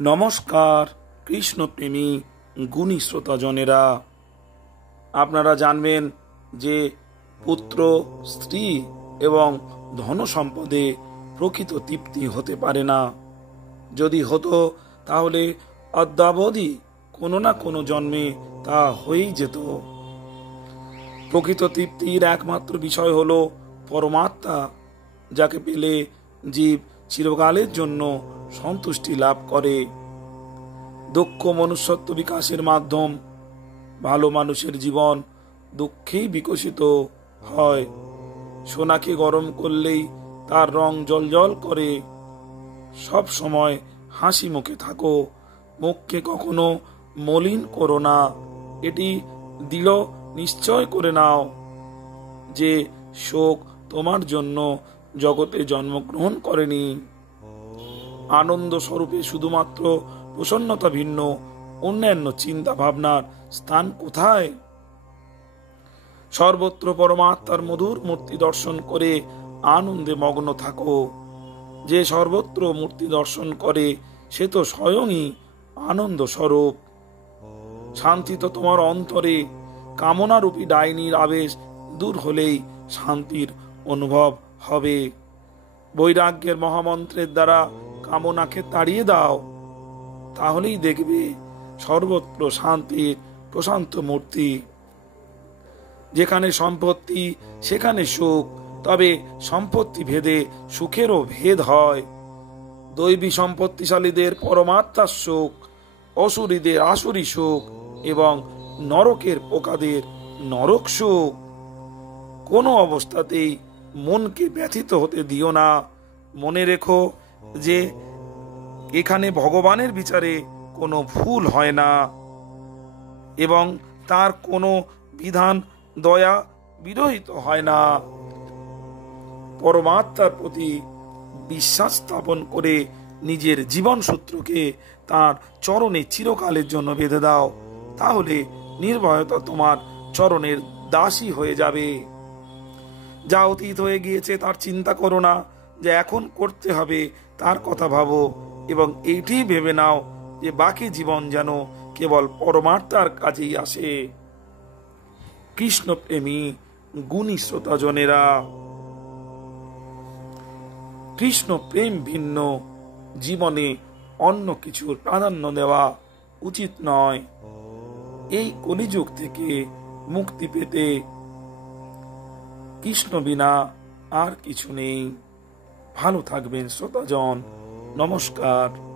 নমস্কার কৃষ্ণপ্রেমী গুণী শ্রোতাজনেরা, আপনারা জানবেন যে পুত্র, স্ত্রী এবং ধন সম্পদে প্রকৃত তৃপ্তি হতে পারে না। যদি হতো তাহলে অদ্যাবধি কোনো না কোনো জন্মে তা হয়েই যেত। প্রকৃত তৃপ্তির একমাত্র বিষয় হল পরমাত্মা, যাকে পেলে জীব চিরকালের জন্য সন্তুষ্টি লাভ করে। দক্ষ মনুষ্যত্ব বিকাশের মাধ্যম। ভালো মানুষের জীবন দুঃখেই বিকশিত হয়। সোনাকে গরম করলেই তার রং জ্বলজ্বল করে। সব সময় হাসি মুখে থাকো, মুখকে কখনো মলিন করো না। এটি দৃঢ় নিশ্চয় করে নাও যে শোক তোমার জন্য জগতে জন্মগ্রহণ করেনি। আনন্দ স্বরূপে শুধুমাত্র প্রসন্নতা ভিন্ন, অন্যান্য চিন্তা ভাবনার স্থান কোথায়? সর্বত্র পরমাত্মার মধুর মূর্তি দর্শন করে আনন্দে মগ্ন থাকো। যে সর্বত্র মূর্তি দর্শন করে সে তো স্বয়ংই আনন্দ স্বরূপ। শান্তি তো তোমার অন্তরে। কামনারূপী ডাইনির আবেশ দূর হলেই শান্তির অনুভব হবে। বৈরাগ্যের মহামন্ত্রের দ্বারা কামনাকে তাড়িয়ে দাও, তাহলেই দেখবে সর্বত্র শান্তির প্রশান্ত মূর্তি। যেখানে সম্পত্তি সেখানে সুখ, তবে সম্পত্তি ভেদে সুখেরও ভেদ হয়। দৈবী সম্পত্তিশালীদের পরমাত্মার সুখ, অসুরীদের আসুরি সুখ এবং নরকের পোকাদের নরক সুখ। কোনো অবস্থাতেই মনকে ব্যথিত হতে দিও না। মনে রেখো যে এখানে ভগবানের বিচারে কোনো ভুল হয় না এবং তার কোনো বিধান দয়া বিরহিত হয় না। পরমাত্মার প্রতি বিশ্বাস স্থাপন করে নিজের জীবন সূত্রকে তার চরণে চিরকালের জন্য বেঁধে দাও, তাহলে নির্ভয়তা তোমার চরণের দাসী হয়ে যাবে। যা অতীত হয়ে গিয়েছে তার চিন্তা করো না, যা এখন করতে হবে তার কথা ভাবো এবং এইটি ভেবে নাও যে বাকি জীবন যেন কেবল পরমাত্মার কাজেই আসে। কৃষ্ণপ্রেমী গুণী শ্রোতাজনেরা, কৃষ্ণ প্রেম ভিন্ন, জীবনে অন্য কিছুর প্রাধান্য দেওয়া উচিত নয়। এই কলিযুগ থেকে মুক্তি পেতে কৃষ্ণ বিনা আর কিছু নেই। ভালো থাকবেন শ্রোতাজন। নমস্কার।